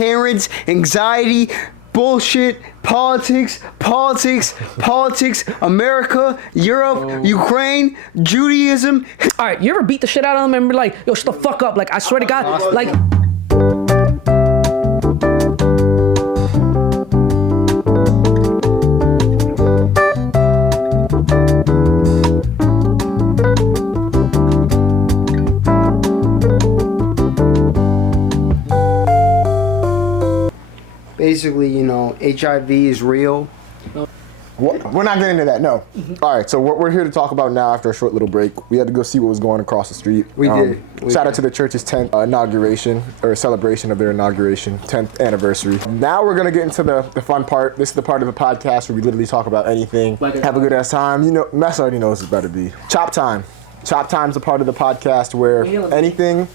Karens, anxiety, bullshit, politics, America, Europe, Ukraine, Judaism. All right, you ever beat the shit out of them and be like, yo, shut the fuck up? Like, I swear to God, like. Basically, you know, HIV is real. We're not getting into that, no. All right, so what we're here to talk about now after a short little break, we had to go see what was going across the street. We did. Shout out to the church's 10th inauguration, or celebration of their inauguration, 10th anniversary. Now we're gonna get into the fun part. This is the part of the podcast where we literally talk about anything, have a good ass time. You know, Mess already knows it's better be. Chop Time. Chop Time's a part of the podcast where anything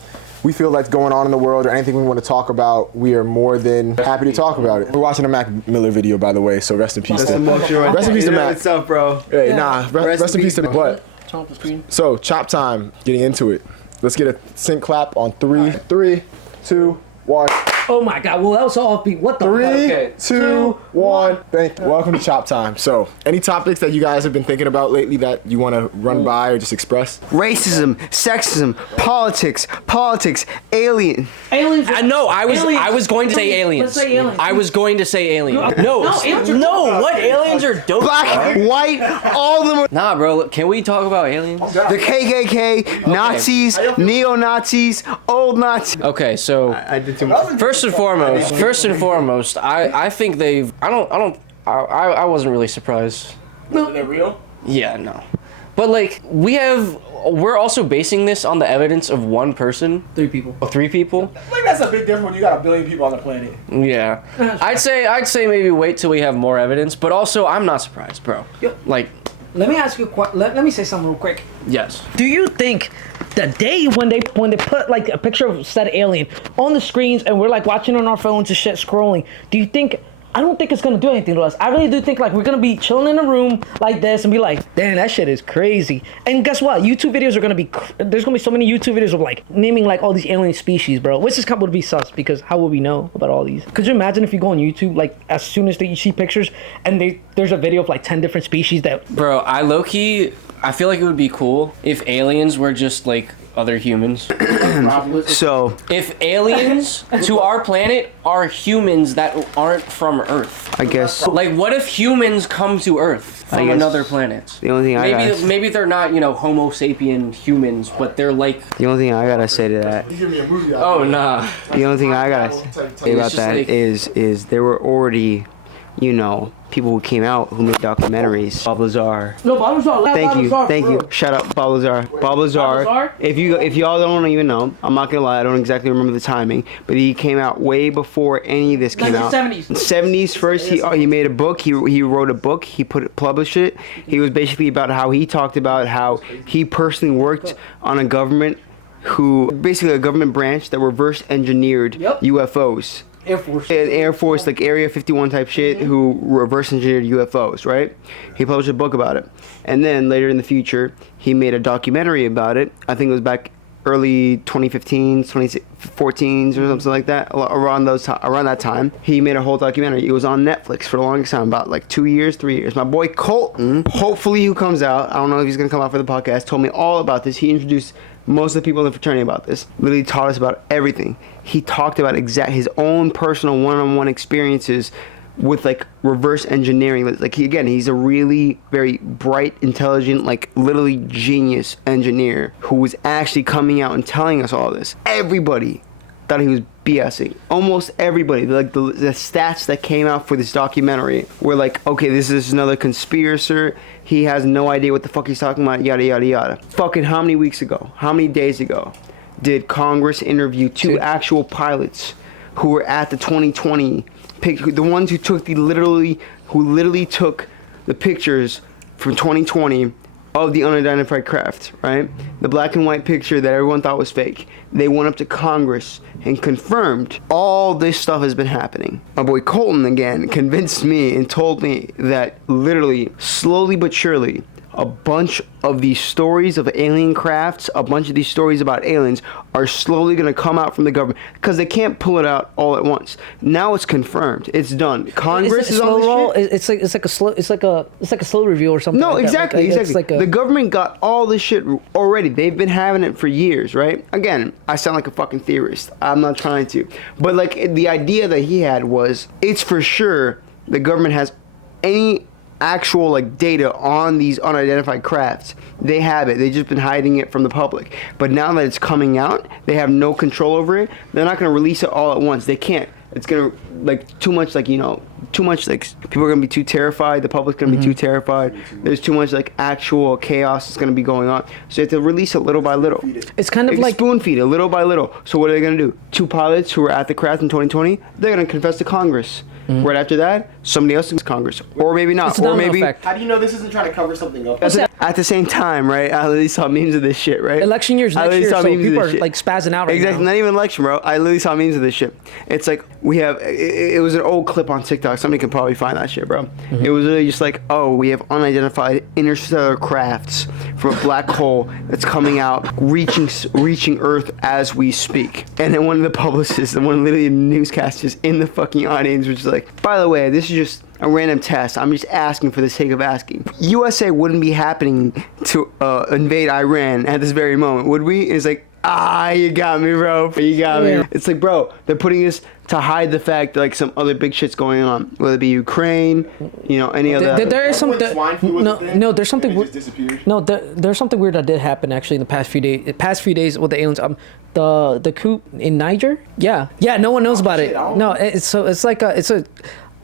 we feel that's going on in the world or anything we want to talk about, we are more than happy to talk about it. We're watching a Mac Miller video, by the way, so rest in peace to Mac. Rest in peace to Mac. What's up, bro? Hey, rest in peace to the butt. So, Chop Time, getting into it. Let's get a sync clap on 3, 3, 2, 1. Oh my God, well, that was so offbeat. What the fuck? 3, 2, 1. Thank you. Welcome to Chop Time. So, any topics that you guys have been thinking about lately that you want to run by or just express? Racism, sexism, politics, aliens. I was going to say aliens. Let's say aliens. I was going to say aliens. No, what? Aliens are dope. Black, white, all of them are. Nah, bro, can we talk about aliens? The KKK, Nazis, neo-Nazis, old Nazis. Okay, so I did too much. First and foremost, I think they've. I wasn't really surprised. No. They're real? Yeah, no. But like we're also basing this on the evidence of one person. 3 people. Oh, 3 people? I think that's a big difference when you got a billion people on the planet. Yeah. I'd say maybe wait till we have more evidence, but also I'm not surprised, bro. Like, Let me ask you let me say something real quick. yes. Do you think the day when they put like a picture of said alien on the screens and we're like watching on our phones and shit scrolling, do you think, I don't think it's gonna do anything to us. I really do think like we're gonna be chilling in a room like this and be like, damn, that shit is crazy. And guess what? YouTube videos are gonna be, there's gonna be so many YouTube videos of like naming like all these alien species, bro. Which is would be sus because how would we know about all these? Could you imagine if you go on YouTube, like as soon as you see pictures and there's a video of like 10 different species that... Bro, I feel like it would be cool if aliens were just like other humans. So, If aliens to our planet are humans that aren't from Earth. I guess Like, what if humans come to Earth from another planet? the only thing Maybe they're not, Homo sapien humans, but they're like. the only thing I gotta say to that, You give me a movie. Oh nah. the only thing I gotta say about just that like- is there were already, you know, people who came out who made documentaries. Balthazar. No, Balthazar. Thank you. Shout out Balthazar. Balthazar. If y'all don't even know, I'm not gonna lie, I don't exactly remember the timing, but he came out way before any of this came out. 70s. 70s first. He made a book. He wrote a book. He published it. He was basically about how he talked about how he personally worked on a government basically a government branch that reverse engineered UFOs. Air Force, like Area 51 type shit, who reverse engineered UFOs, right? He published a book about it. And then later in the future, he made a documentary about it. I think it was back early 2015, 2014 or something like that. Around that time, he made a whole documentary. It was on Netflix for the longest time, about like 2 years, 3 years. My boy Colton, hopefully who comes out, I don't know if he's gonna come out for the podcast, told me all about this. He introduced most of the people in the fraternity about this. Literally taught us about everything. He talked about his own personal one-on-one experiences with like reverse engineering. Like he's a really very bright, intelligent, like literally genius engineer who was actually coming out and telling us all this. Everybody thought he was BSing. Almost everybody. Like the stats that came out for this documentary were like, okay, this is another conspirator. He has no idea what the fuck he's talking about, yada, yada, yada. Fucking how many days ago did Congress interview 2 actual pilots who were at the 2020 picture, the ones who literally took the pictures from 2020 of the unidentified craft, right? The black and white picture that everyone thought was fake. They went up to Congress and confirmed all this stuff has been happening. My boy Colton, again, convinced me and told me that literally, slowly but surely, a bunch of these stories of alien crafts, a bunch of these stories about aliens are slowly going to come out from the government because they can't pull it out all at once. Now it's confirmed. It's done. Congress is on this shit. It's like a slow review or something. No, like exactly, that. exactly. The government got all this shit already. They've been having it for years, right? Again, I sound like a fucking theorist. I'm not trying to. But like the idea that he had was, it's for sure the government has any actual like data on these unidentified crafts. They have it. They've just been hiding it from the public. But now that it's coming out, they have no control over it. They're not going to release it all at once. They can't. It's going to, like, too much, like, people are going to be too terrified. The public's going to be too terrified. There's too much, like, actual chaos that's going to be going on. So you have to release it little by little. It's kind of like spoon feed it little by little. So what are they going to do? 2 pilots who were at the craft in 2020, they're going to confess to Congress. Right after that, somebody else in Congress. Or maybe not. Or maybe... How do you know this isn't trying to cover something up? At the same time, right? I literally saw memes of this shit, right? Election years next year, so people are like spazzing out right exactly, now. Not even election, bro. I literally saw memes of this shit. It's like, we have... It was an old clip on TikTok. Somebody can probably find that shit, bro. It was literally just like, oh, we have unidentified interstellar crafts from a black hole that's coming out, reaching Earth as we speak. And then one of the publicists, and one of literally the newscasters in the fucking audience was just like, by the way, this is just a random test. I'm just asking for the sake of asking. USA wouldn't be happening to invade Iran at this very moment, would we? And it's like, you got me, bro. You got me. It's like, bro, they're putting this to hide the fact that like some other big shit's going on, whether it be Ukraine, any other. There is some. No, there's something. No, there's something weird that did happen actually in the past few days with the aliens. The coup in Niger. Yeah. No one knows about it. No,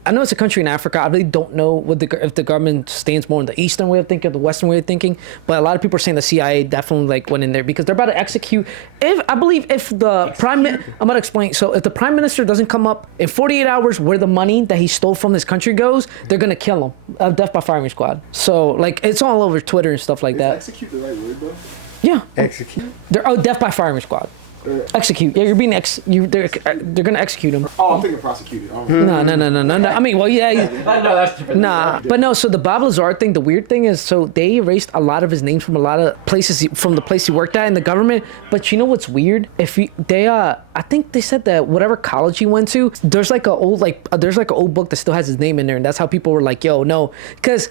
I know it's a country in Africa. I really don't know if the government stands more in the eastern way of thinking or the western way of thinking. But a lot of people are saying the CIA definitely like went in there because they're about to execute. I'm going to explain. So if the prime minister doesn't come up in 48 hours where the money that he stole from this country goes, they're going to kill him. Death by firing squad. So like it's all over Twitter and stuff like that. Execute the right word, bro? Yeah. Execute? Death by firing squad. Execute. Yeah, you're being they're gonna execute him. Oh, I'm thinking prosecuted. Oh. No. I mean, well, yeah. No, that's different. Nah, but no. So the Balthazar thing. The weird thing is, so they erased a lot of his names from a lot of places from the place he worked at in the government. But you know what's weird? I think they said that whatever college he went to, there's like an old book that still has his name in there, and that's how people were like, yo, no, because.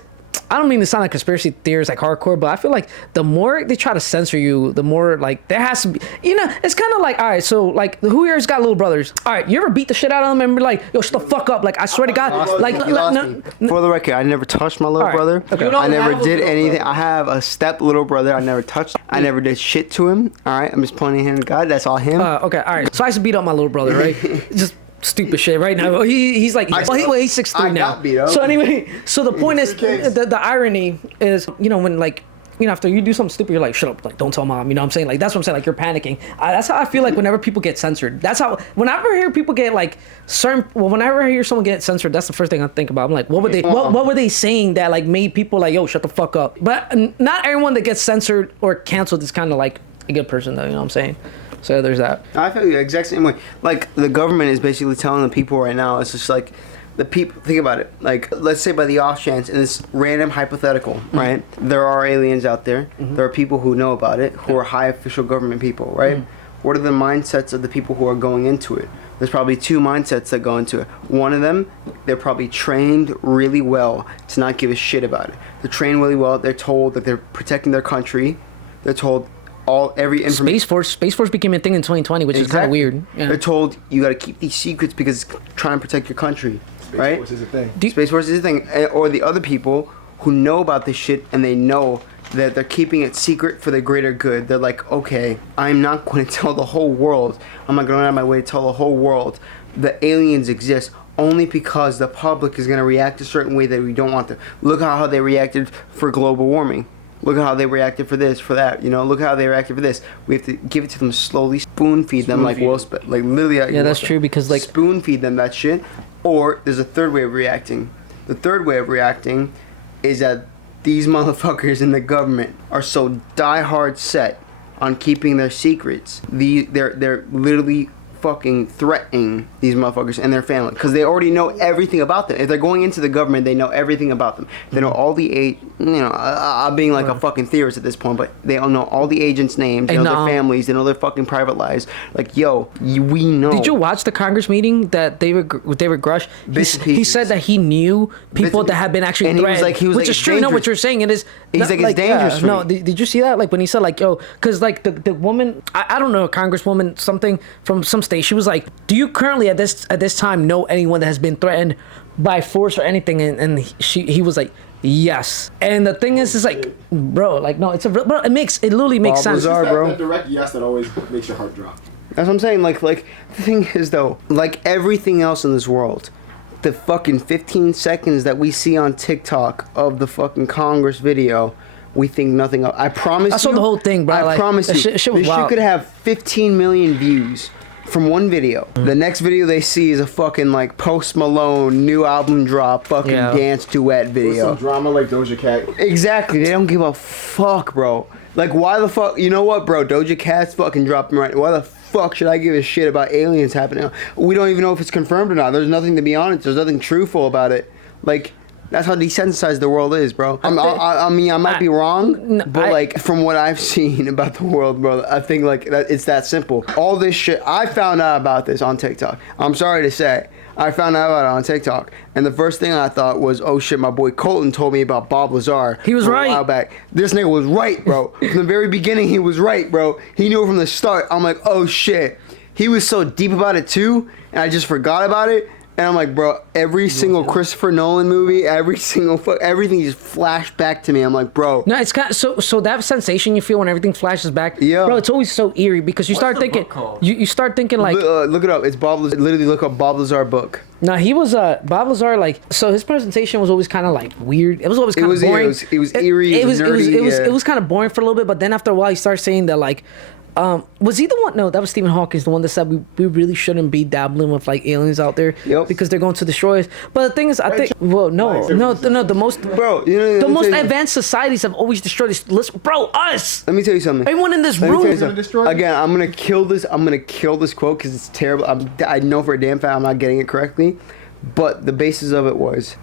I don't mean to sound like conspiracy theorists like hardcore, but I feel like the more they try to censor you, the more like there has to be, it's kind of like, all right, so like who here's got little brothers? All right, you ever beat the shit out of them and be like, yo, shut the fuck up? Like I swear to God, For the record, I never touched my little brother. Okay. I never did anything. I have a step little brother. I never touched. I never did shit to him. All right, I'm just pointing him to God. That's all him. Okay, all right. So I used to beat up my little brother, right? Just stupid shit right now. He's like, he's 6'3" now. So anyway, so the point is, the irony is, when like, after you do something stupid, you're like, shut up, like, don't tell mom. You know what I'm saying? Like, that's what I'm saying. Like, you're panicking. That's how I feel like whenever people get censored. That's how, whenever I hear people get like whenever I hear someone get censored, that's the first thing I think about. I'm like, what were they saying that like made people like, yo, shut the fuck up? But not everyone that gets censored or canceled is kind of like a good person though. You know what I'm saying? So there's that. I feel the exact same way. Like the government is basically telling the people right now. It's just like the people. Think about it. Like let's say by the off chance, in this random hypothetical, right? There are aliens out there. There are people who know about it, who are high official government people, right? What are the mindsets of the people who are going into it? There's probably 2 mindsets that go into it. One of them, they're probably trained really well to not give a shit about it. They're trained really well. They're told that they're protecting their country. They're told every information. Space Force became a thing in 2020, which is kind of weird. Yeah. They're told you got to keep these secrets because it's trying to protect your country, right? Space Force is a thing. Space Force is a thing. Or the other people who know about this shit and they know that they're keeping it secret for the greater good. They're like, okay, I'm not going to tell the whole world. I'm not going out of my way to tell the whole world the aliens exist only because the public is going to react a certain way that we don't want to. Look how they reacted for global warming. Look at how they reacted for this, for that. Look how they reacted for this. We have to give it to them slowly, spoon feed them like Will Smith, like literally. Yeah, that's true because like spoon feed them that shit. Or there's a third way of reacting. The third way of reacting is that these motherfuckers in the government are so diehard set on keeping their secrets. They're literally fucking threatening these motherfuckers and their family because they already know everything about them. If they're going into the government, they know everything about them. They know all the I'm being like a fucking theorist at this point, but they all know all the agents' names, they know their families, they know their fucking private lives. Like, yo, we know. Did you watch the Congress meeting that David Grush? He said that he knew people that had been actually threatened, which is true. No, what you're saying, it is. He's like, it's dangerous for no, me. did you see that? Like when he said, like, yo, because like the woman, I don't know, a congresswoman, something from some state, she was like, do you currently at this time know anyone that has been threatened by force or anything? And he was like, yes. And the thing is like, bro, like, no, it's a real, bro, it literally makes sense. Balthazar, bro. That direct yes that always makes your heart drop. That's what I'm saying. Like the thing is though, like everything else in this world, the fucking 15 seconds that we see on TikTok of the fucking Congress video, we think nothing of. I promise you. I saw the whole thing, bro. I promise you. Shit was this wild. shit could have 15 million views from one video. The next video they see is a fucking like Post Malone new album drop fucking dance duet With video. some drama like Doja Cat. Exactly. They don't give a fuck, bro. Like, why the fuck? You know what, bro? Doja Cat's fucking dropping right. Why the fuck should I give a shit about aliens happening? We don't even know if it's confirmed or not. There's nothing to be honest. There's nothing truthful about it. Like, that's how desensitized the world is, bro. I mean, I might be wrong, but like from what I've seen about the world, bro, I think like it's that simple. All this shit, I found out about this on TikTok. I'm sorry to say. I found out about it on TikTok, and the first thing I thought was, oh shit, my boy Colton told me about Balthazar. He was right. A while back. This nigga was right, bro. From the very beginning, he was right, bro. He knew from the start. I'm like, oh shit. He was so deep about it too, and I just forgot about it. And I'm like, bro, every single Christopher Nolan movie, everything just flashed back to me. I'm like, bro. No, it's kind of, so that sensation you feel when everything flashes back, bro, it's always so eerie because you start thinking, you start thinking like, look it up. It's Balthazar. Literally look up Balthazar book. No, he was Balthazar, like, so his presentation was always kind of like weird. It was always kind of boring. It was eerie. It was kind of boring for a little bit, but then after a while, he started saying that like. Was he the one? No, that was Stephen Hawking, the one that said we really shouldn't be dabbling with like aliens out there because they're going to destroy us. But the thing is, I think, well, no, the most, bro, you know, the most advanced societies have always destroyed this. Listen, bro, us. Let me tell you something. Everyone in this room. Again, I'm gonna kill this. I'm gonna kill this quote because it's terrible. I know for a damn fact I'm not getting it correctly. But the basis of it was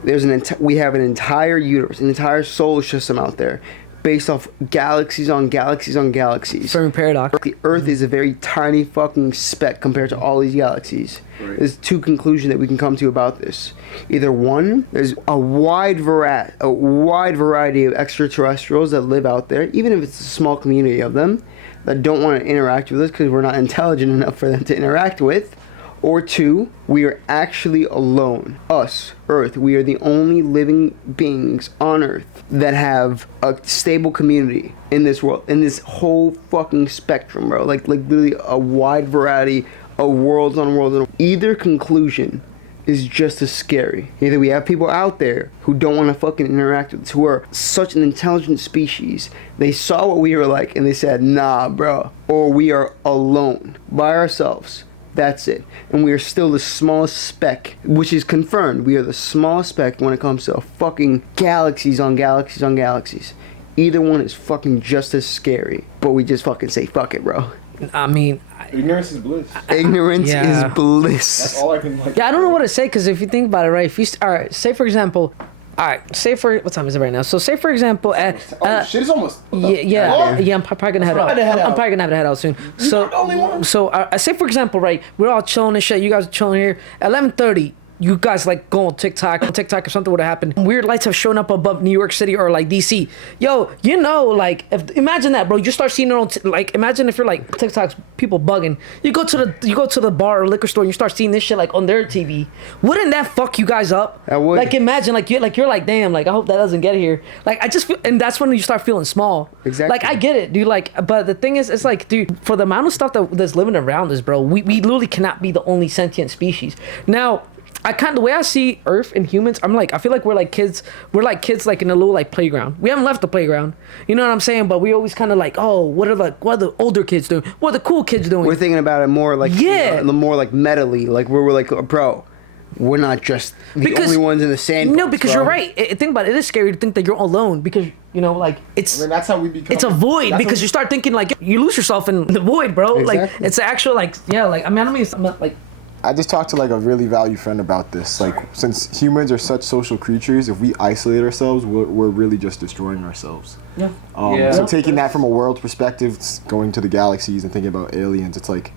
we have an entire universe, an entire solar system out there, based off galaxies on galaxies on galaxies. Fermi paradox. The Earth is a very tiny fucking speck compared to all these galaxies. Right. There's two conclusions that we can come to about this. Either one, there's a wide variety of extraterrestrials that live out there, even if it's a small community of them, that don't want to interact with us because we're not intelligent enough for them to interact with. Or two, we are actually alone. Us, Earth, we are the only living beings on Earth that have a stable community in this world, in this whole fucking spectrum, bro. Like literally a wide variety of worlds on worlds. Either conclusion is just as scary. Either we have people out there who don't want to fucking interact with us, who are such an intelligent species, they saw what we were like and they said, nah, bro. Or we are alone, by ourselves. That's it. And we are still the smallest speck, which is confirmed. We are the smallest speck when it comes to fucking galaxies on galaxies on galaxies. Either one is fucking just as scary. But we just fucking say, fuck it, bro. I mean... Ignorance is bliss. Ignorance is bliss. That's all I can like. Yeah, I don't know what to say, because if you think about it, right? If you... Alright, say for example... Alright, say for... What time is it right now? So say for example... oh, shit, it's almost... Yeah, I'm probably gonna head out. I'm probably gonna have to head out soon. So say for example, right, we're all chilling and shit. You guys are chilling here. At 11:30, you guys like go on TikTok or something would have happened. Weird lights have shown up above New York City or like DC. Yo, you know, like imagine that, bro. You start seeing it on like imagine if you're like TikTok's people bugging. You go to the bar or liquor store and you start seeing this shit like on their TV. Wouldn't that fuck you guys up? That would. Like imagine you're like damn, like I hope that doesn't get here. Like I just feel, and that's when you start feeling small. Exactly. Like I get it, dude. Like, but the thing is, it's like, dude, for the amount of stuff that's living around us, bro, we literally cannot be the only sentient species. Now, the way I see Earth and humans, I feel like we're like kids like in a little like playground. We haven't left the playground. You know what I'm saying? But we always kind of like, oh, what are the older kids doing? What are the cool kids doing? We're thinking about it more like, more like metally. Like we're like, bro, we're not just the only ones in the sand. No, because you're right. Think about it. It is scary to think that you're alone because, you know, like it's... I mean, that's how we become... It's a void because you start thinking like you lose yourself in the void, bro. Exactly. Like it's actual like, yeah, like, I mean, I don't mean like... I just talked to like a really valued friend about this. Like, since humans are such social creatures, if we isolate ourselves, we're really just destroying ourselves. Yeah. So taking that from a world perspective, going to the galaxies and thinking about aliens, it's like,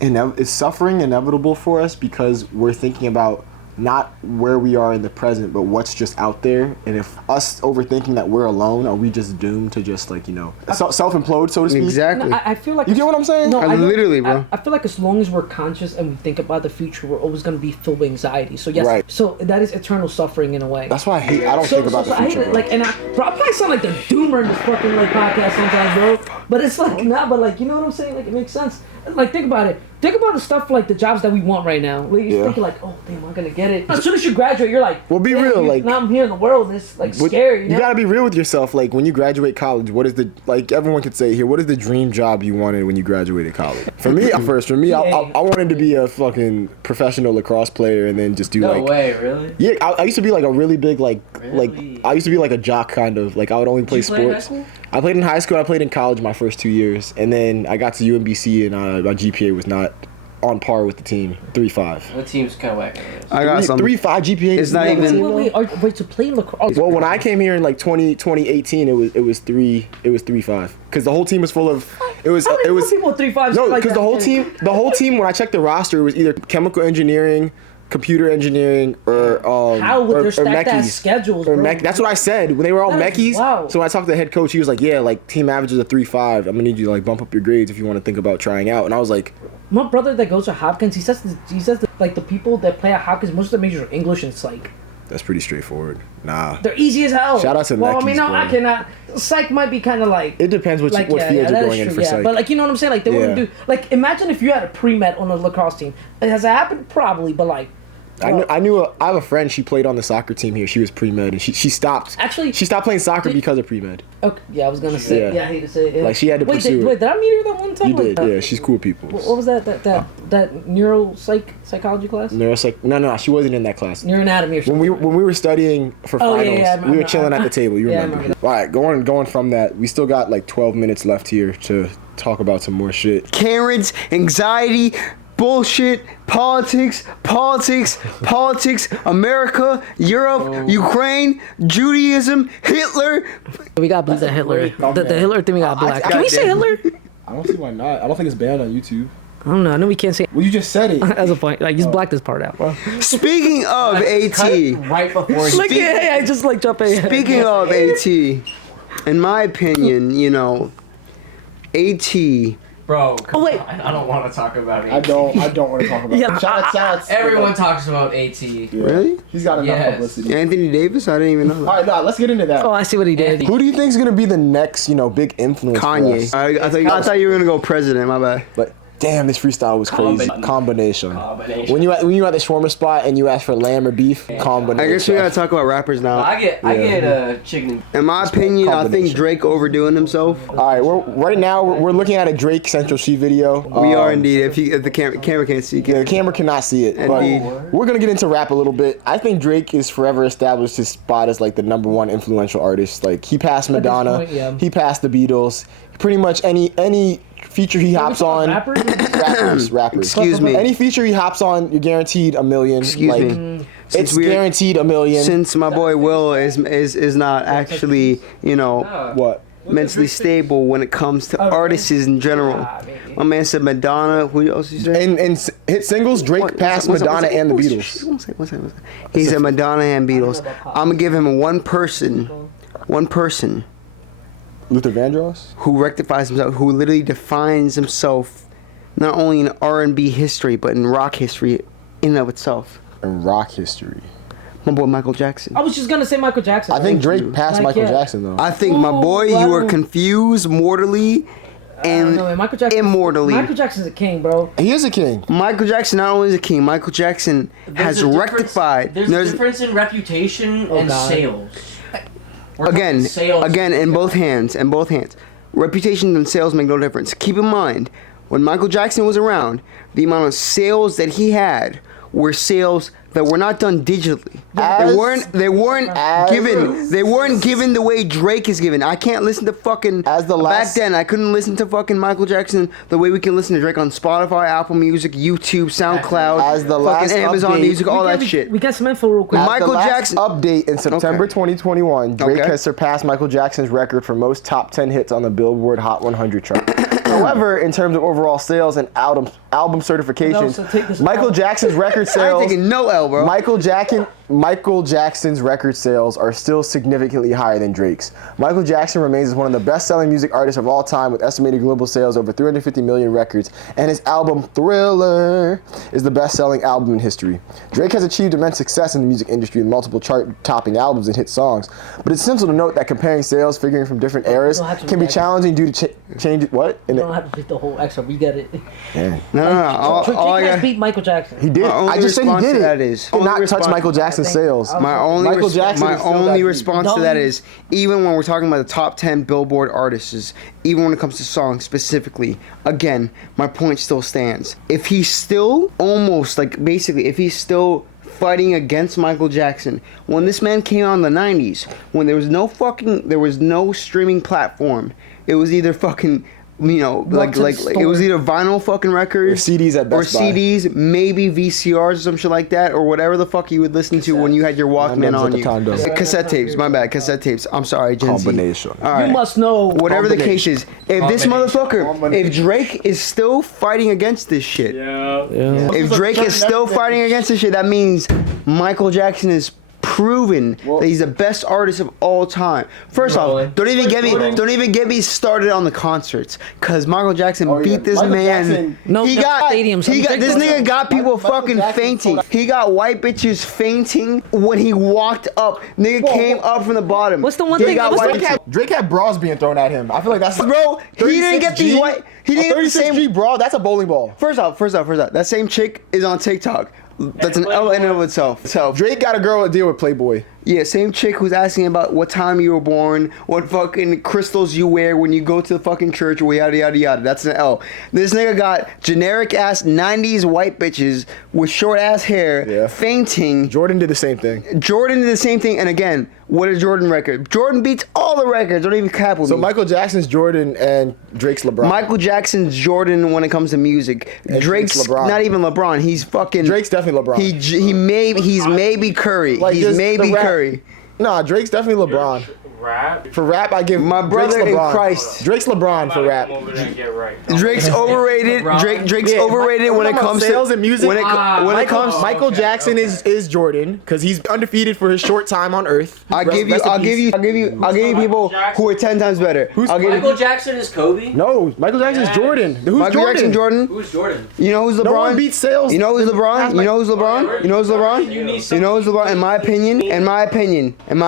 is suffering inevitable for us because we're thinking about not where we are in the present, but what's just out there? And if us overthinking that we're alone, are we just doomed to just like, self-implode, so to speak? Exactly. No, I feel like You get what I'm saying? No, I literally, bro. I feel like as long as we're conscious and we think about the future, we're always going to be filled with anxiety. So yes, Right. so that is eternal suffering in a way. That's why I don't think about the I hate future. it. Like, and I probably sound like the doomer in this fucking like podcast sometimes, bro. But it's like but like, you know what I'm saying? Like, it makes sense. Like, think about it. Think about the stuff like the jobs that we want right now. Like, you're thinking like, oh, damn, I'm gonna get it. As soon as you graduate, you're like, Well, be damn, real, like- now I'm here in the world. And it's like scary. You gotta be real with yourself. Like, when you graduate college, what is the, like, everyone could say here, what is the dream job you wanted when you graduated college? For me, I wanted to be a fucking professional lacrosse player and then just do No like. way, really? Yeah, I used to be like a really big like Really? I used to be like a jock kind of, like I would only play you play in high sports. school? I played in high school. I played in college my first 2 years, and then I got to UMBC and my GPA was not on par with the team. 3.5. The team's kind of whack. I got some. 3.5 GPA. It's not even- Wait, to play lacrosse? Well, when I came here in like 2018, it was 3.5 because the whole team was full of. It was people 3.5. no, like because that. the whole team when I checked the roster, it was either chemical engineering, computer engineering, or How would or their stacked ass mechs. schedules, Or bro? that's what I said when they were all That is mechis. wow. So when I talked to the head coach, he was like, "Yeah, like team averages a 3.5. I'm gonna need you to like bump up your grades if you want to think about trying out." And I was like, My brother that goes to Hopkins, he says that, like the people that play at Hopkins, most of the majors are English and psych. "That's pretty straightforward." Nah. They're easy as hell. Shout out to Well, I Mechis, mean, no, bro. I cannot. Psych might be kind of like. It depends what like, field that you're is going in true, for psych. But like, you know what I'm saying? Like, they wouldn't Yeah. do. Like, imagine if you had a pre-med on a lacrosse team. Has it happened? Probably, but like. I have a friend. She played on the soccer team here. She was pre-med, and she stopped. Actually, she stopped playing soccer because of pre-med. Okay, yeah, I was gonna say. Yeah. Yeah, I hate to say it. Yeah. Like, she had to wait, pursue Wait, it. did I meet her that one time? You Like, did, yeah. She's cool people. What was that neuro psychology class? No, she wasn't in that class. Neuroanatomy or something. When we were studying for Oh, yeah, finals, yeah, I we were remember. chilling at the table. You Yeah, I remember? remember All right, going from that, we still got like 12 minutes left here to talk about some more shit. Karens, anxiety, bullshit, politics, America, Europe, Ukraine, Judaism, Hitler. We got black Hitler. The Hitler thing we got black. Can we say Hitler? I don't see why not. I don't think it's banned on YouTube. I don't know. I know we can't say Well, you just said it. as a point. Like, just black this part out, bro. Speaking of AT, Right before he Look, yeah, I just like jump in. speaking of AT, in my opinion, AT. Bro, Oh, wait. I don't want to talk about it. I don't want to talk about Yeah, it. Shout out. Everyone talks about AT. Really? He's got enough Yes. publicity. Anthony Davis? I didn't even know All that. right, nah, let's get into that. Oh, I see what he did. Who do you think is gonna be the next, big influence? for Kanye. us? I thought you were gonna go president. My bad. But damn, this freestyle was crazy. Combination. Combination. When you at the shawarma spot and you ask for lamb or beef, combination. I guess we gotta talk about rappers now. I get chicken. In my opinion, I think Combination. Drake overdoing himself. All right, right now we're looking at a Drake Central C video. We are indeed. If the camera can't see, Yeah, the camera cannot see it, but Indeed. we're gonna get into rap a little bit. I think Drake is forever established his spot as like the #1 influential artist. Like he passed Madonna, point, yeah. he passed the Beatles. Pretty much any feature he hops on, Rappers? rappers. Excuse me. Any feature he hops on, you're guaranteed $1 million. Excuse like, me. It's guaranteed $1 million. Since my boy Will is not actually What? mentally stable when it comes to artists in general. My man said Madonna. Who else you say? And hit singles, Drake passed Madonna and the Beatles. One second. He said Madonna and Beatles. I'm gonna give him one person Luther Vandross? who rectifies himself, who literally defines himself not only in R&B history but in rock history in and of itself. In rock history. My boy Michael Jackson. I was just gonna say Michael Jackson. I think Drake passed Like, Michael yeah. Jackson though. I think my boy, Ooh, you are wow. confused mortally and No, man, Michael Jackson. immortally. Michael Jackson's a king, bro. He is a king. Michael Jackson not only is a king, Michael Jackson has rectified. There's a difference in reputation and God. sales. We're talking Again, sales. in both hands, reputation and sales make no difference. Keep in mind, when Michael Jackson was around, the amount of sales that he had were sales that were not done digitally. As- They weren't given the way Drake is given. I can't listen to fucking As the last- back then I couldn't listen to fucking Michael Jackson the way we can listen to Drake on Spotify, Apple Music, YouTube, SoundCloud, As the fucking last Amazon update- Music, all that shit. We got some info real quick. At Michael the last Jackson- update in September 2021, Drake Okay. has surpassed Michael Jackson's record for most top 10 hits on the Billboard Hot 100 chart. However, in terms of overall sales and album certifications, No, so take this Michael out. Jackson's record I ain't sales, taking no L, bro. Michael Jackson's record sales are still significantly higher than Drake's. Michael Jackson remains one of the best-selling music artists of all time with estimated global sales over 350 million records, and his album Thriller is the best-selling album in history. Drake has achieved immense success in the music industry with multiple chart-topping albums and hit songs, but it's essential to note that comparing sales figuring from different eras don't have to can be react. challenging due to changes. What? You don't have to read the whole extra. We get it. Yeah. No. Drake All I has got. beat Michael Jackson. He did. My only I just said he response did to it. that is- He did not only touch response- Michael Jackson's sales. My only Michael Jackson is still that dude. response to that is, even when we're talking about the top 10 Billboard artists, even when it comes to songs specifically, again, my point still stands. If he's still if he's still fighting against Michael Jackson, when this man came out in the 90s, when there was no streaming platform, it was either fucking, like to the it was either vinyl fucking records Or CDs at Best Buy. CDs, maybe VCRs or some shit like that, or whatever the fuck you would listen to when you had your Walkman Condoms on at the you. condoms. Cassette tapes, my bad, cassette tapes. I'm sorry, Gen Z. Combination. All right. You must know. Whatever the case Combination. is, if this motherfucker, if Drake is still fighting against this shit, if Drake is still fighting against this shit, that means Michael Jackson is proven that he's the best artist of all time. First off, don't even get me started on the concerts, cause Michael Jackson beat this Michael man. Jackson- No, he no got stadiums. this nigga got people Michael fucking Jackson fainting. sold out- He got white bitches fainting when he walked up. Nigga came up from the bottom. What's the one He thing- got what's white the- bitches. Drake had bras being thrown at him. I feel like that's Bro, he didn't get these 36G? white. He didn't get the 36G same. bra. That's a bowling ball. First off, that same chick is on TikTok. That's an L in and of itself. So Drake got a girl to deal with Playboy. yeah, same chick who's asking about what time you were born, what fucking crystals you wear when you go to the fucking church, or yada yada yada. That's an L. This nigga got generic ass 90s white bitches with short ass hair, Yeah. fainting. Jordan did the same thing. Jordan did the same thing, and again, what a Jordan record. Jordan beats all the records. Don't even cap with So me. Michael Jackson's Jordan and Drake's LeBron. Michael Jackson's Jordan when it comes to music. And Drake's LeBron. not even LeBron. He's fucking. Drake's definitely LeBron. He's maybe Curry. Like, He's just maybe the rap- Curry. Nah, Drake's definitely LeBron. Rap. For rap, I give My brother Drake's in LeBron. Christ. Drake's LeBron for rap. Come over there and get right. Drake's overrated. Drake's Yeah, overrated when it comes sales to and music. When it Michael, comes, Michael Jackson is Jordan because he's undefeated for his short time on Earth. I'll give you people who are 10 times better. I'll give Michael you Jackson is Kobe. No, Michael Jackson's Jordan. Who's Michael Jordan? Jackson, Jordan. Who's Jordan? You know who's LeBron? No one beats sales. You know who's LeBron? You know who's LeBron? You know who's LeBron? You need You know who's LeBron? In my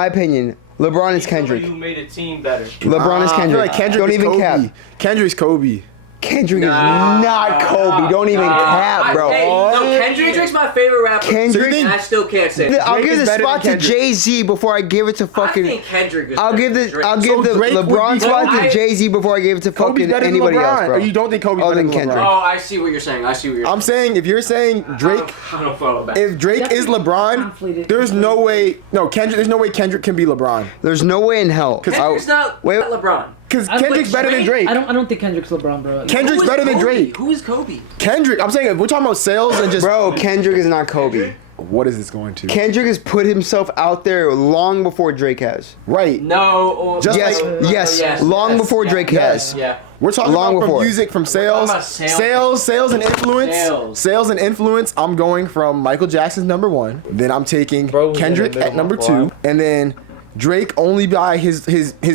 opinion, LeBron is Kendrick. You made a team better. LeBron is I feel Kendrick. like Kendrick Don't is even Kobe. cap. Kendrick's Kobe. Kendrick is not Kobe. Don't even cap, bro. Hey, no, Kendrick's my favorite rapper. Kendrick- and I still can't say it. I'll Drake give is the better than spot to Kendrick. Jay-Z before I give it to I fucking. think Kendrick is I'll give better the than I'll Drake. give the Drake would LeBron be spot better. to Jay-Z before I give it to Kobe's fucking better than anybody LeBron. else, bro. Or you don't think Kobe's Other better than than Kendrick. LeBron? Oh, I see what you're saying. I'm saying if you're saying Drake, I don't follow back. if Drake is LeBron, Conflated. there's no way. No, Kendrick. There's no way Kendrick can be LeBron There's no way in hell. Kendrick's not Wait. LeBron. because I- Kendrick's but better than Drake. I don't think Kendrick's LeBron, bro. Kendrick's Who is better than Kobe? Drake. Who is Kobe? Kendrick. I'm saying if we're talking about sales and just Bro, Kendrick is not Kobe. what is this going to? Kendrick has put himself out there long before Drake has. Right. No. Or, Just Yes, like- yes, long before Drake has. Yeah. We're talking Long about before. from music, from sales, about sales. sales and influence. Sales and influence. I'm going from Michael Jackson's *1. Then I'm taking Bro, Kendrick in the at middle, *2, and then Drake only by his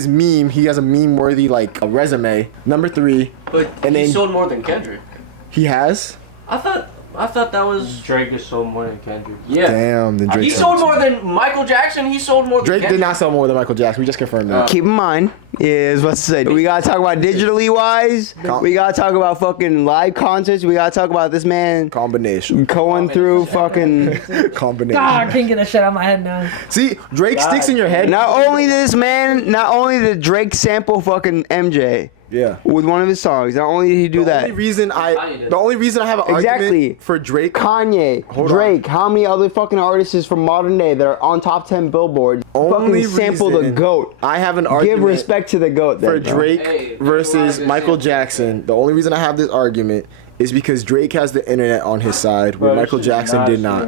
meme. He has a meme worthy like a resume. *3, But And he then- sold more than Kendrick. he has. I thought that was. Drake is sold more than Kendrick. Yeah. Damn. Then Drake. He sold more than Michael Jackson. He sold more than Drake Kendrick. did not sell more than Michael Jackson. We just confirmed that. Keep in mind, is what's to say. We gotta talk about digitally wise. We gotta talk about fucking live concerts. We gotta talk about this man Combination. going through fucking. Combination. Ah, I can't get that shit out of my head now. See, Drake sticks in your head. Not only did Drake sample fucking MJ, Yeah. with one of his songs. Not only did he do that, The only reason I have an Exactly. argument for Drake. Kanye, Drake, how many other fucking artists from modern day that are on top 10 billboards Only fucking sample the reason GOAT? I have an argument Give respect to the GOAT for then, bro. Drake versus Michael Jackson. The only reason I have this argument is because Drake has the internet on his side, where Michael Jackson did not.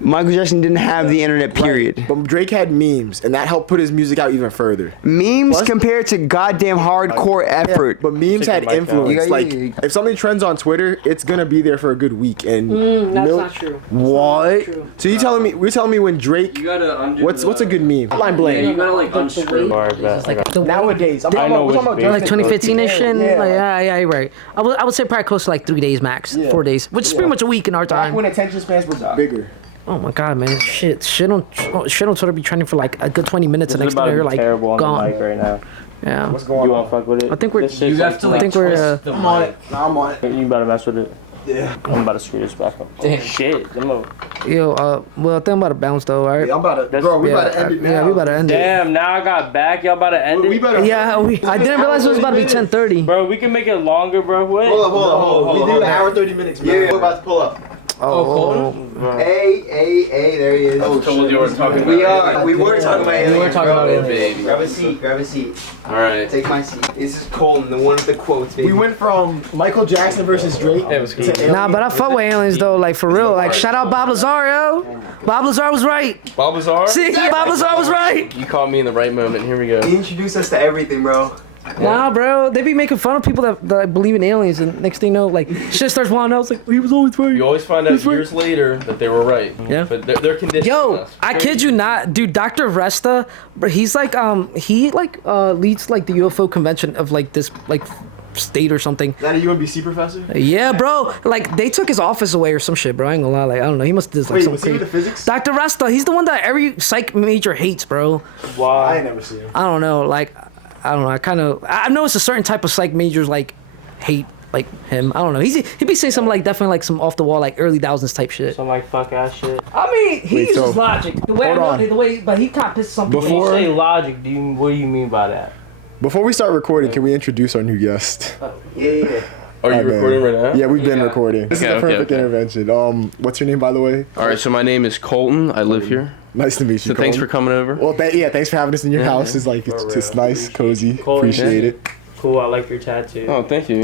Michael Jackson didn't have the internet, period. But Drake had memes, and that helped put his music out even further. Memes Plus- compared to goddamn hardcore effort. But memes had mic out. influence. Like, Yeah. if something trends on Twitter, it's gonna be there for a good week. And That's not true. What? true. So you telling me? We're telling me when Drake? You gotta undo What's a good meme? Line Yeah, blame. you gotta like unscrew. Nowadays, I'm I know we're which talking base. about Like 2015-ish and Yeah. like, yeah, you're right. I would say probably close to like 3 days max, 4 days, which is pretty much a week in our back time. when attention spans were bigger. Oh my god, man, shit on Twitter be trending for like a good 20 minutes, and This is next thing about to you're be like terrible on gone. the mic right now. Yeah, What's going You on? wanna fuck with it? I think we're- This shit's You have to I like think we're. twist the I'm on mic. it. Nah, I'm on it. You about to mess with it? Yeah. I'm about to screw this back up. Damn. Shit. Them up. Well, I think I'm about to bounce though, all right? I'm about to. That's- Bro, we yeah, about to end it now. yeah, we about to end it. Damn, now I got back. Y'all about to end it? We better. Yeah, I didn't realize it was about to be 10:30. Bro, we can make it longer, bro. What? Hold on. We do an hour 30 minutes. Man. Yeah, we're about to pull up. Oh, Hey, there he is. Oh, told you were talking We are. We were talking about aliens. We were talking about bro. aliens. Grab a seat. Alright. Take my seat. This is Colton, the one with the quotes, baby. We went from Michael Jackson versus Drake. It was to cool. nah, but I fuck with aliens though, like for real. Like shout out Balthazar, yo. Balthazar was right. Balthazar? See, Balthazar was right. You caught me in the right moment. Here we go. He introduced us to everything, bro. Nah, bro, they be making fun of people that believe in aliens, and next thing you know, like shit starts blowing out. It's like he was always right. You always find out years later that they were right. Yeah. But they're conditioning Yo, us. I kid you not, dude. Dr. Resta, bro, he's like he leads like the UFO convention of like this like state or something. Is that a UMBC professor? Yeah, bro. Like they took his office away or some shit, bro. I ain't gonna lie. Like I don't know. He must have did like Wait, some was he crazy. with the physics? Dr. Resta, he's the one that every psych major hates, bro. I Why? ain't never seen him. I don't know. Like I don't know. I know it's a certain type of psych majors like hate like him. I don't know. He be saying something like definitely like some off the wall like early thousands type shit. Some like fuck ass shit. I mean, he Wait, uses so- logic. The way I hold know on. the way, but he kind of pisses some people When you Before- say logic, what do you mean by that? Before we start recording, can we introduce our new guest? Yeah. Are you Hi, man. recording right now? Yeah, we've been recording. This is Okay, the perfect okay. intervention. What's your name, by the way? Alright, so my name is Colton. I live here. Nice to meet you. So thanks for Colton. coming over. Well, thanks for having us in your house. It's like it's nice, cozy. Colton. Appreciate it. Cool, I like your tattoo. Oh, thank you.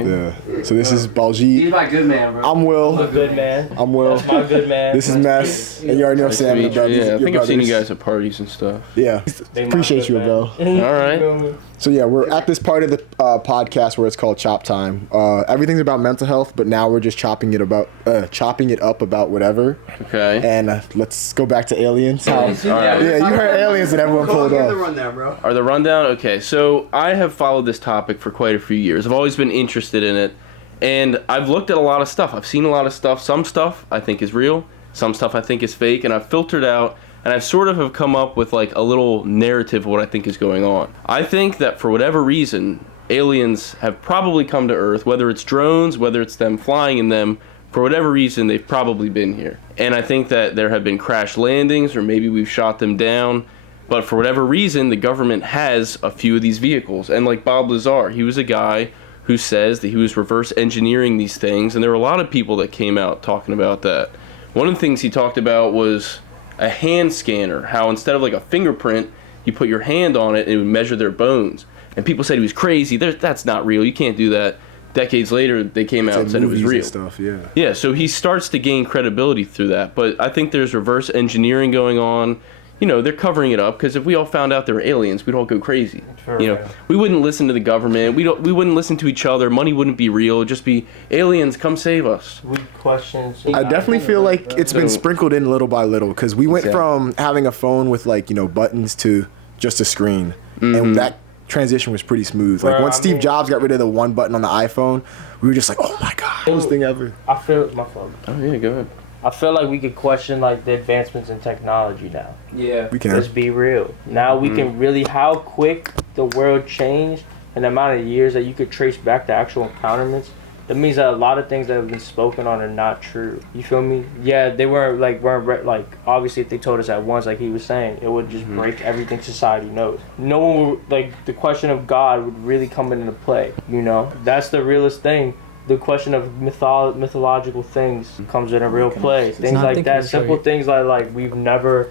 Yeah. So this is Baljeet. He's my good man, bro. I'm I'm a Will. good man. I'm Will. That's my good man. This is Mess, and you already know Nice to Sam and meet the you. brothers. Yeah, I your think I've seen you brothers. guys at parties and stuff. Yeah. They my Appreciate good you, man. bro. All right. You feel me? So yeah, we're at this part of the podcast where it's called Choptime. Everything's about mental health, but now we're just chopping it up about whatever. Okay. And let's go back to aliens. How, Alright. yeah, you heard aliens and everyone pulled Give the up. rundown, bro. Are the rundown? Okay, so I have followed this topic for quite a few years. I've always been interested in it, and I've looked at a lot of stuff. I've seen a lot of stuff. Some stuff I think is real, some stuff I think is fake, and I've filtered out, and I've sort of have come up with like a little narrative of what I think is going on. I think that for whatever reason, aliens have probably come to Earth, whether it's drones, whether it's them flying in them, for whatever reason, they've probably been here. And I think that there have been crash landings, or maybe we've shot them down. But for whatever reason, the government has a few of these vehicles. And like Bob Lazar, he was a guy who says that he was reverse engineering these things. And there were a lot of people that came out talking about that. One of the things he talked about was a hand scanner, how instead of like a fingerprint, you put your hand on it and it would measure their bones. And people said he was crazy. That's not real. You can't do that. Decades later, they came out and said it was Movies real. and stuff, yeah. Yeah, so he starts to gain credibility through that. But I think there's reverse engineering going on. You know, they're covering it up because if we all found out they were aliens, we'd all go crazy. For You know, real. we wouldn't listen to the government. We wouldn't listen to each other. Money wouldn't be real. It'd just be aliens, come save us. We questions. I definitely feel like it's been So- sprinkled in little by little because we went Exactly. from having a phone with like, buttons to just a screen. Mm-hmm. And that transition was pretty smooth. Like Bro, once I Steve mean- Jobs got rid of the one button on the iPhone, we were just like, oh my God, coolest thing ever. I feel my fault. Oh yeah, go ahead. I feel like we could question like the advancements in technology now. Yeah. We can. Let's be real. Now we can really how quick the world changed and the amount of years that you could trace back to actual encounterments that means that a lot of things that have been spoken on are not true. You feel me? Yeah, they weren't obviously if they told us at once, like he was saying, it would just break everything society knows. No one would, like, the question of God would really come into play, you know? That's the realest thing. The question of mythological things comes in a real play. Things like that, simple things like we've never,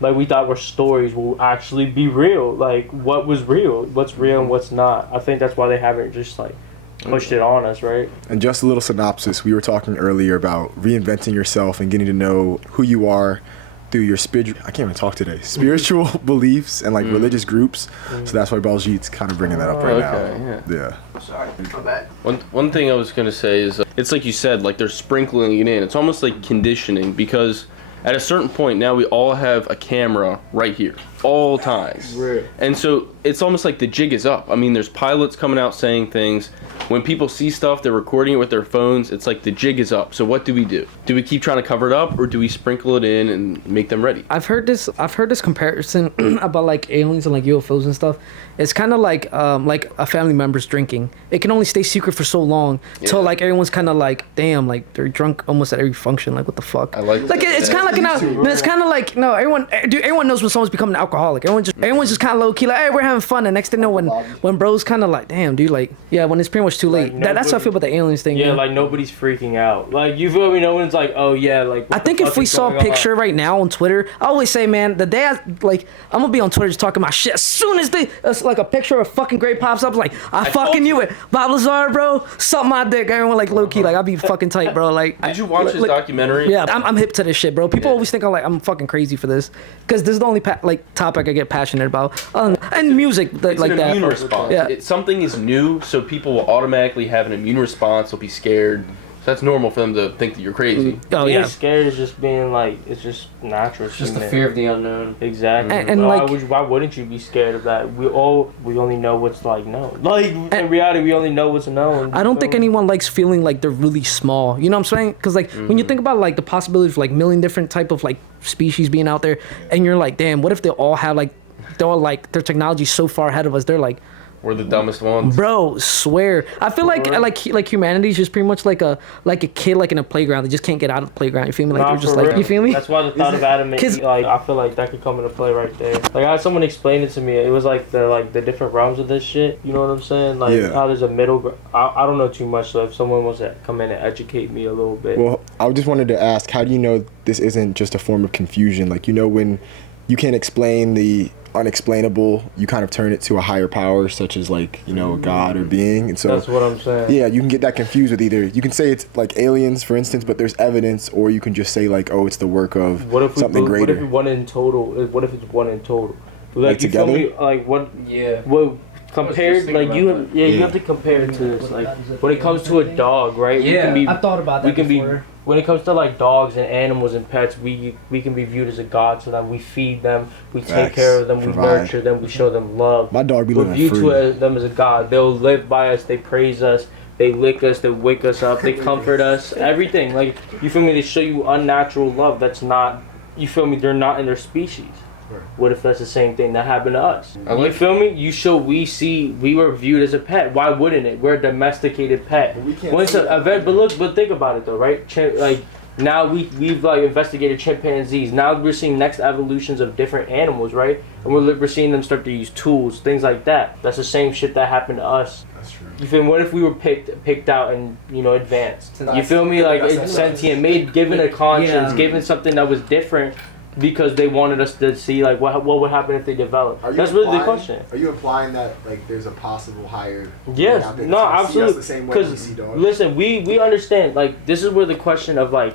like we thought were stories will actually be real. Like what was real, what's real and what's not. I think that's why they haven't just like pushed it on us, right? And just a little synopsis. We were talking earlier about reinventing yourself and getting to know who you are through your I can't even talk today. Spiritual beliefs and like religious groups. So that's why Baljeet's kind of bringing that up right now. Yeah. Sorry, my bad. One thing I was gonna say is it's like you said, like they're sprinkling it in. It's almost like conditioning, because at a certain point now we all have a camera right here, all times. And so it's almost like the jig is up. I mean, there's pilots coming out saying things. When people see stuff, they're recording it with their phones. It's like the jig is up. So what do? Do we keep trying to cover it up, or do we sprinkle it in and make them ready? I've heard this comparison about like aliens and like UFOs and stuff. It's kind of like a family member's drinking. It can only stay secret for so long till like everyone's kind of like, damn, like they're drunk almost at every function. Like what the fuck? I like it's kind of like it's kind of like everyone knows when someone's becoming an alcoholic. Everyone's just kind of low key like, hey, we're having fun. And next thing you know, when bro's kind of like, damn, dude, like when it's pretty much too late. Like That's how I feel about the aliens thing. Yeah, man. like nobody's freaking out. Like you feel me? No one's like, oh yeah, like. I think if we saw a picture right now on Twitter, I always say, man, the day I'm gonna be on Twitter just talking about shit. As soon as like a picture of a fucking grape pops up, like I fucking knew it. Balthazar, bro, suck my dick. Everyone like low key, like I'll be fucking tight, bro. Like. Did you watch his documentary? Yeah, I'm hip to this shit, bro. People always think I'm fucking crazy for this, because this is the only topic I get passionate about. And music It's like an that. immune response. Yeah. Something is new, so people will automatically have an immune response. They'll be scared. So that's normal for them to think that you're crazy. Oh being yeah. scared is just being like, it's just natural. It's just the fear of the unknown. Exactly. And why wouldn't you be scared of that? We only know what's like known. Like in reality, we only know what's known. I don't think anyone likes feeling like they're really small. You know what I'm saying? Because like when you think about like the possibility of like million different type of like species being out there, and you're like, damn, what if they all have like, they're all like their technology's so far ahead of us? They're like, We're the dumbest ones. bro, swear. I feel like humanity's just pretty much like a kid like in a playground. They just can't get out of the playground. You feel me? Like they're just for like, real. you feel me? That's why the thought of Adam makes me, like, I feel like that could come into play right there. Like I had someone explain it to me. It was like the different realms of this shit. You know what I'm saying? Like how there's a middle. I don't know too much. So if someone wants to come in and educate me a little bit. Well, I just wanted to ask, how do you know this isn't just a form of confusion? Like, you know, when you can't explain the unexplainable, you kind of turn it to a higher power, such as like, you know, God or being. And so that's what I'm saying. Yeah, you can get that confused with either, you can say it's like aliens, for instance, but there's evidence, or you can just say like, oh, it's the work of something greater. What if it's one in total? What if it's one in total? Like you together? feel me? Like what? Yeah. Well, compared, like you have to compare it to this. Like when it comes to a dog, right? Yeah. I thought about that before. When it comes to like dogs and animals and pets, we can be viewed as a god, so that we feed them, we take care of them, we nurture them, we show them love. My dog be We're living viewed free. to them as a god. They'll live by us, they praise us, they lick us, they wake us up, they comfort us, everything. Like, you feel me? They show you unnatural love. That's not, you feel me? They're not in their species. What if that's the same thing that happened to us? You feel me? We were viewed as a pet. Why wouldn't it? We're a domesticated pet. But think about it though, right? Like now we've like investigated chimpanzees. Now we're seeing next evolutions of different animals, right? And we're seeing them start to use tools, things like that. That's the same shit that happened to us. That's true. You feel me? What if we were picked out and, you know, advanced? You feel me? Like it's sentient, given a conscience, given something that was different. Because they wanted us to see like what would happen if they developed. That's really the question. Are you implying that like there's a possible higher? Yes, no, absolutely. Because listen, we understand, like, this is where the question of like,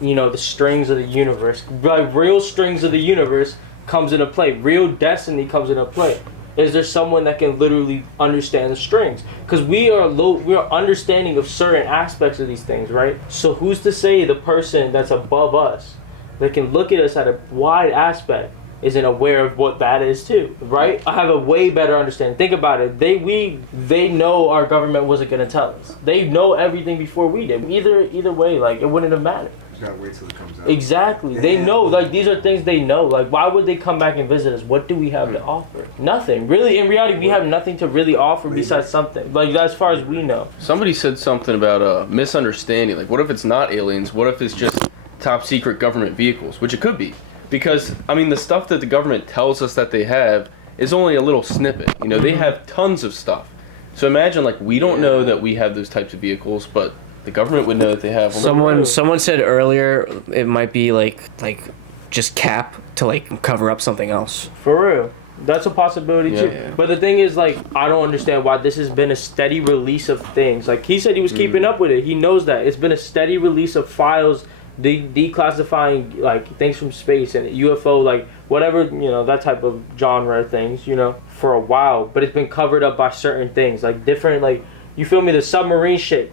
you know, the strings of the universe, like real strings of the universe, comes into play. Real destiny comes into play. Is there someone that can literally understand the strings? Because we are understanding of certain aspects of these things, right? So who's to say the person that's above us, that can look at us at a wide aspect, isn't aware of what that is too, right? I have a way better understanding. Think about it. They know our government wasn't gonna tell us. They know everything before we did. Either way, like, it wouldn't have mattered. Gotta wait till it comes out. Exactly. They know, like, these are things they know. Like, why would they come back and visit us? What do we have to offer? Nothing. Really, in reality, we have nothing to really offer besides something. Like, as far as we know. Somebody said something about misunderstanding. Like, what if it's not aliens? What if it's just top secret government vehicles? Which it could be. Because, I mean, the stuff that the government tells us that they have is only a little snippet. You know, they have tons of stuff. So imagine, like, we don't know that we have those types of vehicles, but the government would know that they have them. Someone said earlier it might be like just cap to like cover up something else. For real. That's a possibility too. Yeah. But the thing is, like, I don't understand why this has been a steady release of things. Like, he said he was keeping up with it. He knows that. It's been a steady release of files, declassifying, like, things from space and UFO, like, whatever, you know, that type of genre of things, you know, for a while. But it's been covered up by certain things, like, different, like, you feel me, the submarine shit,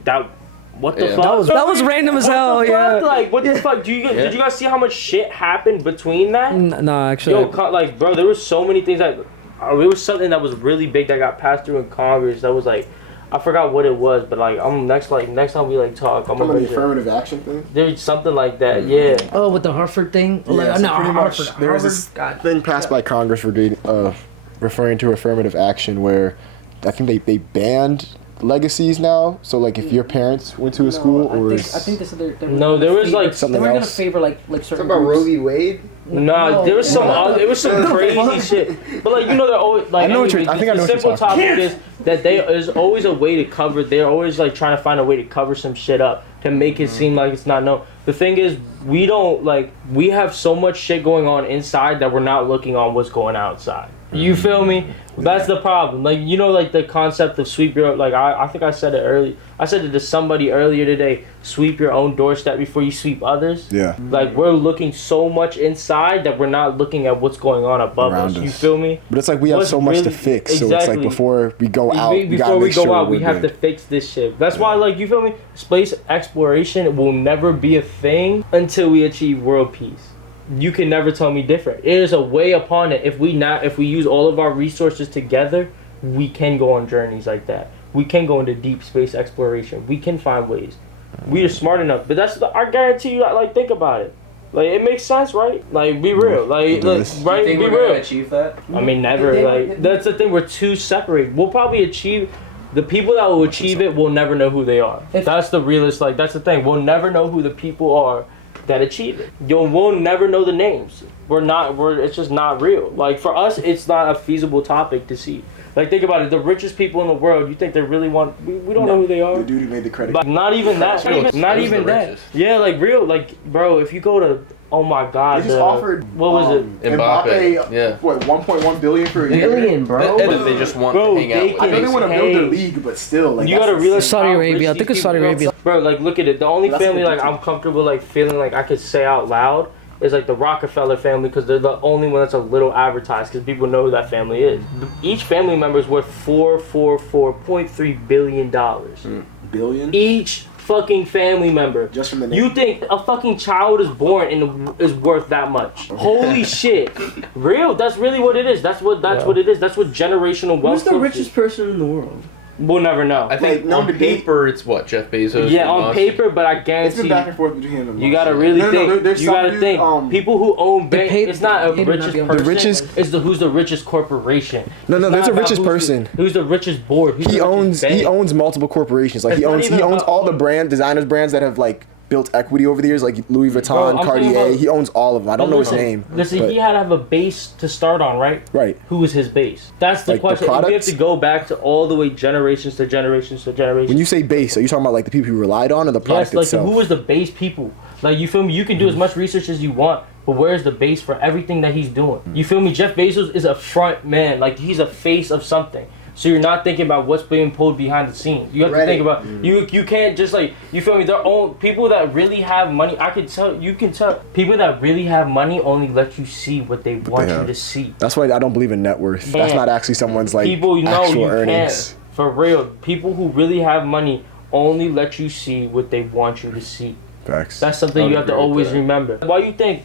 what the fuck? That was random as hell. Yeah. Like, what the fuck? Did you guys see how much shit happened between that? No, actually. Yo, like, bro, there was so many things that there was something that was really big that got passed through in Congress. That was like, I forgot what it was, but like, next time we like talk, I'm gonna the affirmative action thing. There's something like that, yeah. Oh, with the Hartford thing. Yeah, so pretty much Hartford. there was this thing passed by Congress referring to affirmative action, where I think they banned legacies now. So like if your parents went to a school I think this is their No, there was like something they were gonna else. favor like certain Talk about groups. Roe v. Wade. Nah, there was some crazy shit. But like, you know, they're always like, I know what you're- I think I know the what you're simple talking topic is that there's always a way to cover. They're always like trying to find a way to cover some shit up to make it seem like it's not known. The thing is, we have so much shit going on inside that we're not looking on what's going outside. You feel me? That's the problem. Like, you know, like the concept of sweep your, like, I think I said it early. I said it to somebody earlier today. Sweep your own doorstep before you sweep others. Yeah. Like, we're looking so much inside that we're not looking at what's going on above Around us. You us. feel me? But it's like we have What's so much to really- fix. So it's like Exactly. before we go out, we gotta Before we make go sure out, we we're have to good. fix this shit. That's why, like, you feel me? Space exploration will never be a thing until we achieve world peace. You can never tell me different. It is a way upon it. If we use all of our resources together, we can go on journeys like that. We can go into deep space exploration. We can find ways. We are smart enough. But I guarantee you, like, think about it. Like, it makes sense, right? Like, be real. Like, right? Be real. achieve that? I mean, never. Like, that's the thing. We're too separated. We'll probably achieve. The people that will achieve it will never know who they are. That's the realist. Like, that's the thing. We'll never know who the people are that achieve it. We'll never know the names. It's just not real. Like, for us, it's not a feasible topic to see. Like, think about it. The richest people in the world, you think they really want... We don't know who they are. The dude who made the credit. Like, not even that. Not even that. richest? Yeah, like, real. Like, bro, if you go to... Oh, my God. They just offered. What was it? Mbappe, yeah. What, 1.1 billion for a year? Billion, bro. And they just want Bro, to hang out they with I know they us. want to build their Hey. league, but still, like, You that's gotta realize Saudi how Arabia. I rich think these it's Saudi people Arabia. are. Bro, like, look at it. The only That's family, what like, they do. I'm comfortable, like, feeling like I could say out loud is, like, the Rockefeller family, because they're the only one that's a little advertised, because people know who that family is. Each family member is worth $4.3 billion. billion. Each fucking family member. Just from the name. You think a fucking child is born and is worth that much? Holy shit! Real? That's really what it is. That's what it is. That's what generational wealth. Who's the richest person in the world? We'll never know. I think Like, no on debate. paper it's what, Jeff Bezos? Yeah, Elon on Musk? paper, but I It's guarantee been back and forth between him and you Musk. gotta really think. there's You some gotta dude, think. People who own bank. paid- It's not a paid to not richest be on person. The richest- It's who's the richest corporation. No, It's there's not a richest about person. Who's the richest board? Who's He the owns richest bank. multiple corporations. Like It's he not owns even about all the owning- designers brands that have like built equity over the years, like Louis Vuitton, I'm talking Cartier. about- He owns all of them. I don't know his Listen, name. Listen, but- he had to have a base to start on, right? Right. Who was his base? That's the Like the question. We have products? to go back to all the way generations to generations to generations. When you say base, are you talking about like the people who relied on or the product Yes, like itself? who was the base people? Like, you feel me? You can do as much research as you want, but where's the base for everything that he's doing? You feel me? Jeff Bezos is a front man. Like, he's a face of something. So you're not thinking about what's being pulled behind the scenes. You have to think about you can't just like, you feel me? Their own people that really have money. You can tell people that really have money only let you see what they want you to see. That's why I don't believe in net worth. That's Yeah. not actually someone's like People know actual you earnings. can't. For real, people who really have money only let you see what they want you to see. Facts. That's something you have to agree with always that. remember. Why you think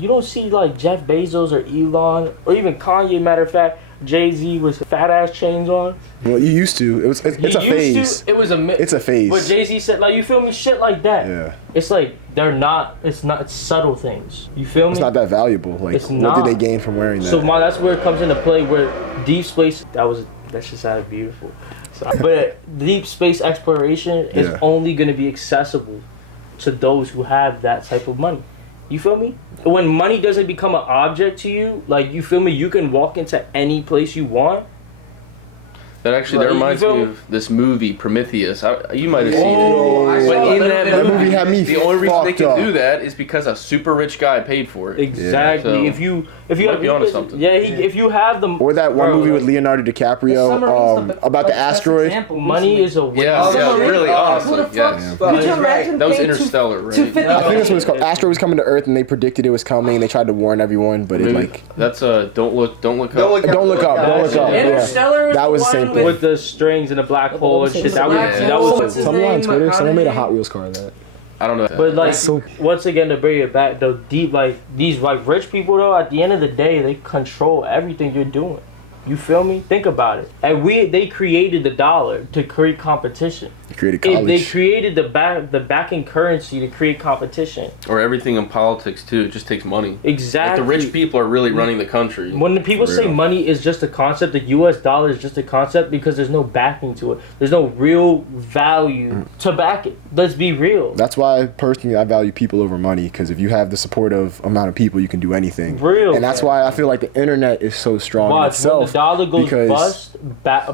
you don't see like Jeff Bezos or Elon or even Kanye, matter of fact, Jay-Z with fat ass chains on? Well, you used to. It's a phase. It was a It's a phase. But Jay-Z said, like, you feel me? Shit like that. Yeah. It's like, it's subtle things. You feel me? It's not that valuable. Like, It's what not. did they gain from wearing that? So that's where it comes into play, where deep space, that just sounded beautiful. But deep space exploration is Yeah. only going to be accessible to those who have that type of money. You feel me? When money doesn't become an object to you, like, you feel me, you can walk into any place you want. That actually, that Like, you reminds feel- me of this movie, Prometheus. You might have seen Oh, it. But in that movie had me the only reason they fucked can up. do that is because a super rich guy paid for it. Exactly. So, if you might be onto something. Yeah, if you have the Or that one bro, movie like, with Leonardo DiCaprio about the asteroid. money is a waste. Yeah, really, honestly, Who the yes. fuck- Could you imagine That was paying Interstellar, right? I think that's what it's called. Asteroid was coming to Earth, and they predicted it was coming. And they tried to warn everyone, but it Maybe- like That's don't look up. don't look up. Yeah. Interstellar That was the same thing. with the strings and the black hole and shit. That was What's his Someone on name? Twitter, someone made a How Hot Wheels car of that. I don't know. But like, so- once again, to bring it back, the deep, like, these like rich people though, at the end of the day, they control everything you're doing. You feel me? Think about it. And they created the dollar to create competition. They created They college. created the backing currency to create competition. Or everything in politics too. It just takes money. Exactly. Like the rich people are really running the country. When the people For say real. money is just a concept, the U.S. dollar is just a concept because there's no backing to it. There's no real value to back it. Let's be real. That's why personally I value people over money, because if you have the supportive amount of people, you can do anything. Real. And that's why I feel like the internet is so strong in Watch, when itself. the dollar goes because bust,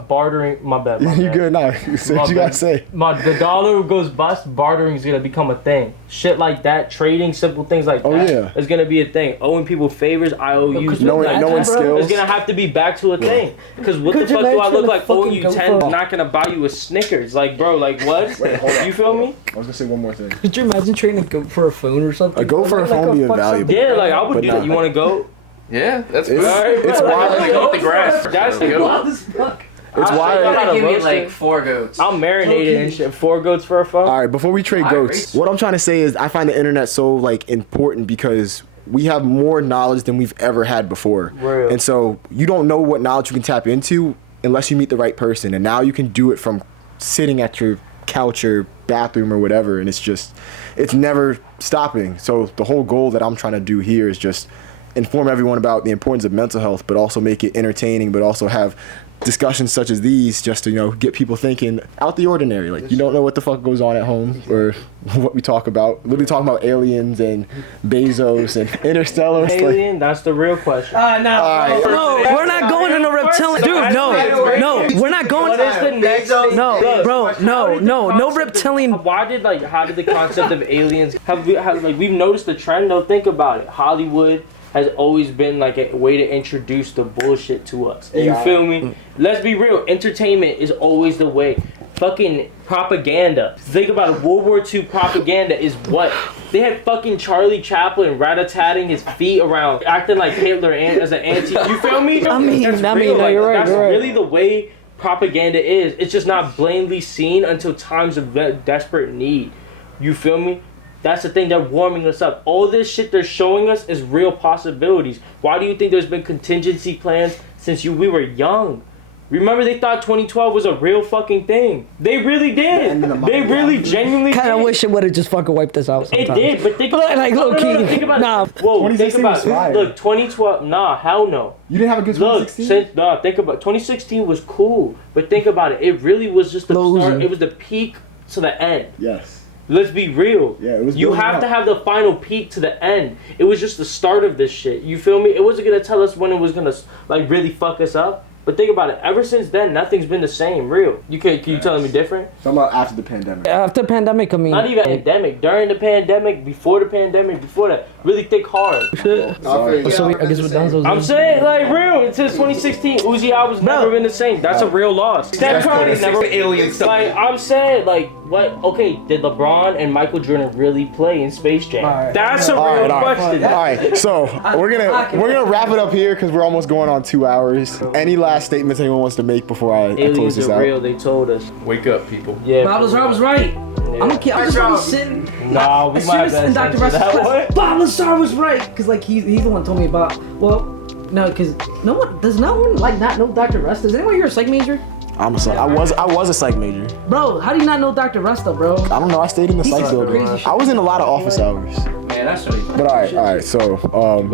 bartering. My bad. My you bad. good now? You said My what you bad. gotta say. The dollar goes bust, bartering is gonna become a thing. Shit like that, trading, simple things like Oh, that yeah. is gonna be a thing. Owing people favors, IOUs. Knowing It's skills. gonna have to be back to a thing. Because what the Could you fuck do I imagine look the like owing fucking you go 10? for- I'm not gonna buy you a Snickers. Like, bro, like what? You feel me? I was gonna say one more thing. Could you imagine trading a goat for a phone or something? A goat for a phone being fuck valuable. Yeah, like I would But do nah. that. You wanna go? Yeah, that's It's- good. it's Like, wild. they go with the grass. That's They the go. Wild as fuck. It's why. gotta give me roast like it. 4 goats. I'll marinate it and shit. 4 goats for a phone? All right, before we trade goats, what I'm trying to say is I find the internet so like important because we have more knowledge than we've ever had before. Real. And so you don't know what knowledge you can tap into unless you meet the right person. And now you can do it from sitting at your couch or bathroom or whatever, and it's never stopping. So the whole goal that I'm trying to do here is just inform everyone about the importance of mental health, but also make it entertaining, but also have discussions such as these just to, get people thinking out the ordinary. Like, you don't know what the fuck goes on at home or what we talk about. Literally talking about aliens and Bezos and Interstellar. It's like, Alien? That's the real question. No, we're not going into reptilian. Dude, no, we're not going. What is the next thing? No, Look, bro, how did the no concept reptilian. how did the concept of aliens we've noticed the trend though? Think about it. Hollywood has always been like a way to introduce the bullshit to us. You feel me? Let's be real. Entertainment is always the way. Fucking propaganda. Think about it. World War II propaganda is what? They had fucking Charlie Chaplin rat-a-tatting his feet around, acting like Hitler as an anti. You feel me? I mean, That's no, real. Like, you're right, that's you're right. really the way propaganda is. It's just not blatantly seen until times of desperate need. You feel me? That's the thing, they're warming us up. All this shit they're showing us is real possibilities. Why do you think there's been contingency plans since we were young? Remember, they thought 2012 was a real fucking thing. They really did. They really genuinely Kind of did. wish it would have just fucking wiped us out It sometimes. did, but think Like, no, low-key, think about nah. it. Whoa, think 2016 about was it. fire. Look, 2012, nah, hell no. you didn't have a good Look, 2016? think about 2016 was cool, but think about it. It really was just the Losing. start. It was the peak to the end. Yes. Let's be real. Yeah, it was You building have up. to have the final peak to the end. It was just the start of this shit. You feel me? It wasn't gonna tell us when it was gonna like really fuck us up. But think about it. Ever since then, nothing's been the same. Real. Can you telling me different? Talking about after the pandemic. After pandemic, I mean. Not even pandemic. During the pandemic, before the pandemic, before that, really thick hard. So I guess we're done. I'm saying like real. Since 2016, Uzi album's never been the same. That's a real loss. Steph Curry's never alien stuff. Like I'm saying, like what? Okay, did LeBron and Michael Jordan really play in Space Jam? Alright. That's a real question. All right, so we're gonna wrap it up here because we're almost going on 2 hours. Any last statements anyone wants to make before I close Aliens this are out? real. They told us. Wake up, people. Yeah. Balthazar was right. I'm just gonna be sitting. Nah, we As might soon have as to in Dr. censor Russ's that class, one. Balthazar was right, because like he's the one who told me about. Well, No, because no one does. No one like not know Dr. Russ. Does anyone here a psych major? I was a psych major. Bro, how do you not know Dr. Rusto, bro? I don't know. I stayed in the psych said building. crazy shit. I was in a lot of office hours. Man, that's what But all right. So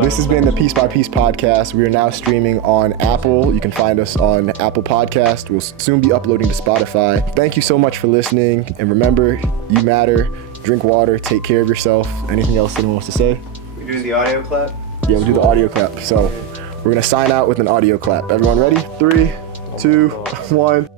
this has been the Piece by Piece podcast. We are now streaming on Apple. You can find us on Apple Podcast. We'll soon be uploading to Spotify. Thank you so much for listening. And remember, you matter. Drink water. Take care of yourself. Anything else anyone wants to say? We do the audio clap. Yeah, we'll do the audio clap. So we're gonna sign out with an audio clap. Everyone ready? 3, 2, 1.